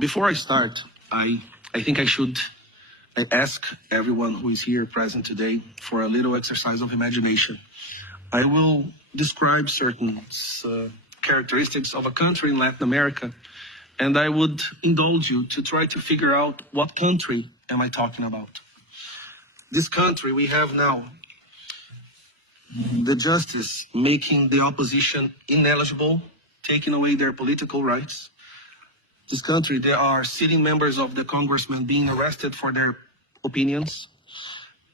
Before I start, I think I should ask everyone who is here present today for a little exercise of imagination. I will describe certain characteristics of a country in Latin America, and I would indulge you to try to figure out what country am I talking about. This country we have now, the justice making the opposition ineligible, taking away their political rights. This country, there are sitting members of the congressmen being arrested for their opinions.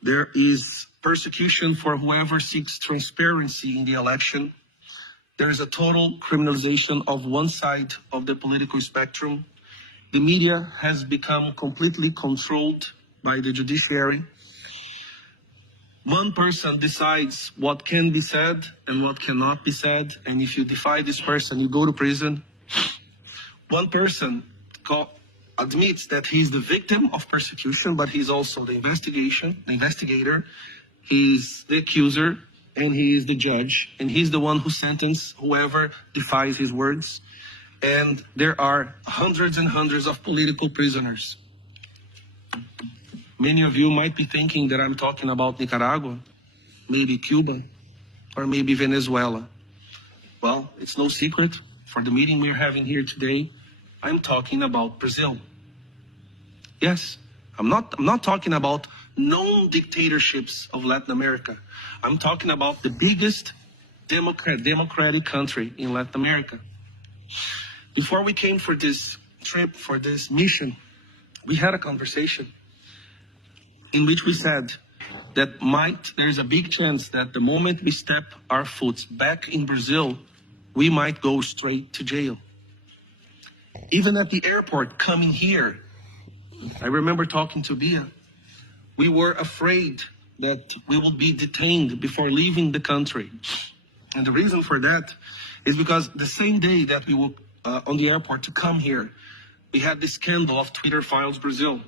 There is persecution for whoever seeks transparency in the election. There is a total criminalization of one side of the political spectrum. The media has become completely controlled by the judiciary. One person decides what can be said and what cannot be said, and if you defy this person, you go to prison. One person admits that he's the victim of persecution, but he's also the investigator, he's the accuser, and he is the judge, and he's the one who sentences whoever defies his words. And there are hundreds and hundreds of political prisoners. Many of you might be thinking that I'm talking about Nicaragua, maybe Cuba, or maybe Venezuela. Well, it's no secret. For the meeting we're having here today, I'm talking about Brazil. Yes, I'm not talking about known dictatorships of Latin America. I'm talking about the biggest democratic country in Latin America. Before we came for this trip, for this mission, we had a conversation in which we said that there's a big chance that the moment we step our foot back in Brazil, we might go straight to jail. Even at the airport coming here, I remember talking to Bia, we were afraid that we would be detained before leaving the country. And the reason for that is because the same day that we were on the airport to come here, we had this scandal of Twitter Files Brazil.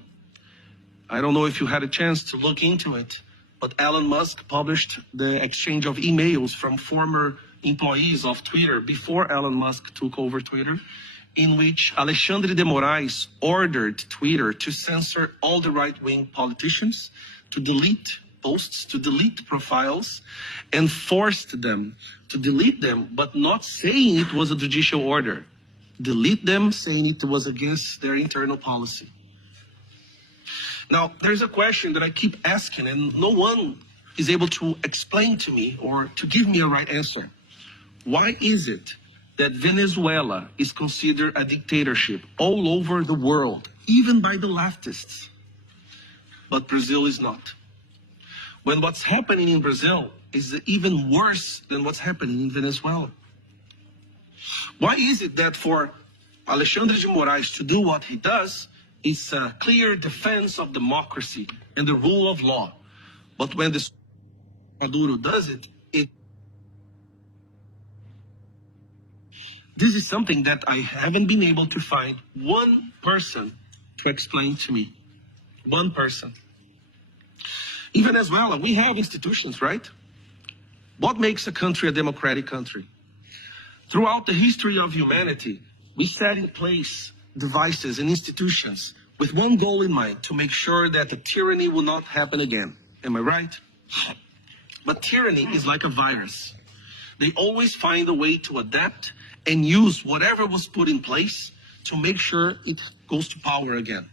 I don't know if you had a chance to look into it, but Elon Musk published the exchange of emails from former employees of Twitter before Elon Musk took over Twitter, in which Alexandre de Moraes ordered Twitter to censor all the right-wing politicians, to delete posts, to delete profiles, and forced them to delete them, but not saying it was a judicial order. Delete them, saying it was against their internal policy. Now, there's a question that I keep asking, and no one is able to explain to me or to give me a right answer. Why is it that Venezuela is considered a dictatorship all over the world, even by the leftists, but Brazil is not? When what's happening in Brazil is even worse than what's happening in Venezuela. Why is it that for Alexandre de Moraes to do what he does is a clear defense of democracy and the rule of law, but when the Maduro does it, this is something that I haven't been able to find one person to explain to me. One person. In Venezuela, we have institutions, right? What makes a country a democratic country? Throughout the history of humanity, we set in place devices and institutions with one goal in mind, to make sure that the tyranny will not happen again. Am I right? But tyranny is like a virus. They always find a way to adapt and use whatever was put in place to make sure it goes to power again.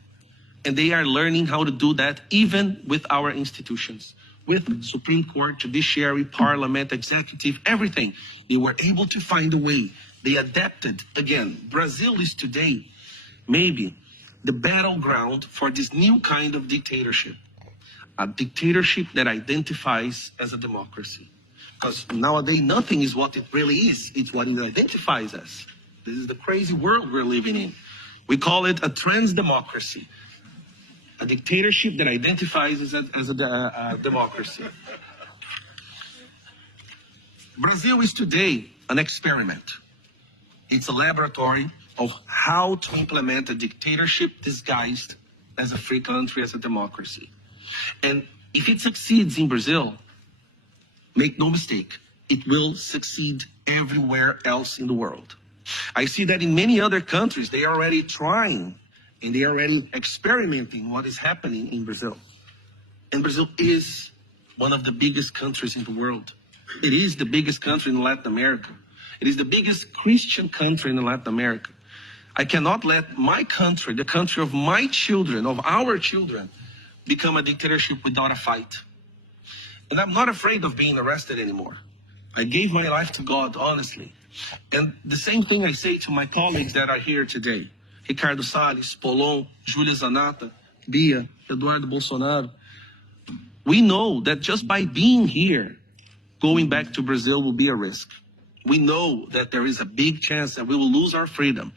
And they are learning how to do that even with our institutions, with Supreme Court, judiciary, parliament, executive, everything. They were able to find a way. They adapted again. Brazil is today maybe the battleground for this new kind of dictatorship. A dictatorship that identifies as a democracy. Because nowadays, nothing is what it really is. It's what it identifies as. This is the crazy world we're living in. We call it a trans-democracy. A dictatorship that identifies as a democracy. Brazil is today an experiment. It's a laboratory of how to implement a dictatorship disguised as a free country, as a democracy. And if it succeeds in Brazil, make no mistake, it will succeed everywhere else in the world. I see that in many other countries, they are already trying And they are already experimenting what is happening in Brazil. And Brazil is one of the biggest countries in the world. It is the biggest country in Latin America. It is the biggest Christian country in Latin America. I cannot let my country, the country of my children, of our children, become a dictatorship without a fight. And I'm not afraid of being arrested anymore. I gave my life to God, honestly. And the same thing I say to my colleagues that are here today. Ricardo Salles, Polon, Júlia Zanata, Bia, Eduardo Bolsonaro. We know that just by being here, going back to Brazil will be a risk. We know that there is a big chance that we will lose our freedom.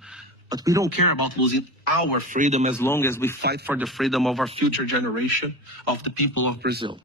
But we don't care about losing our freedom as long as we fight for the freedom of our future generation, of the people of Brazil.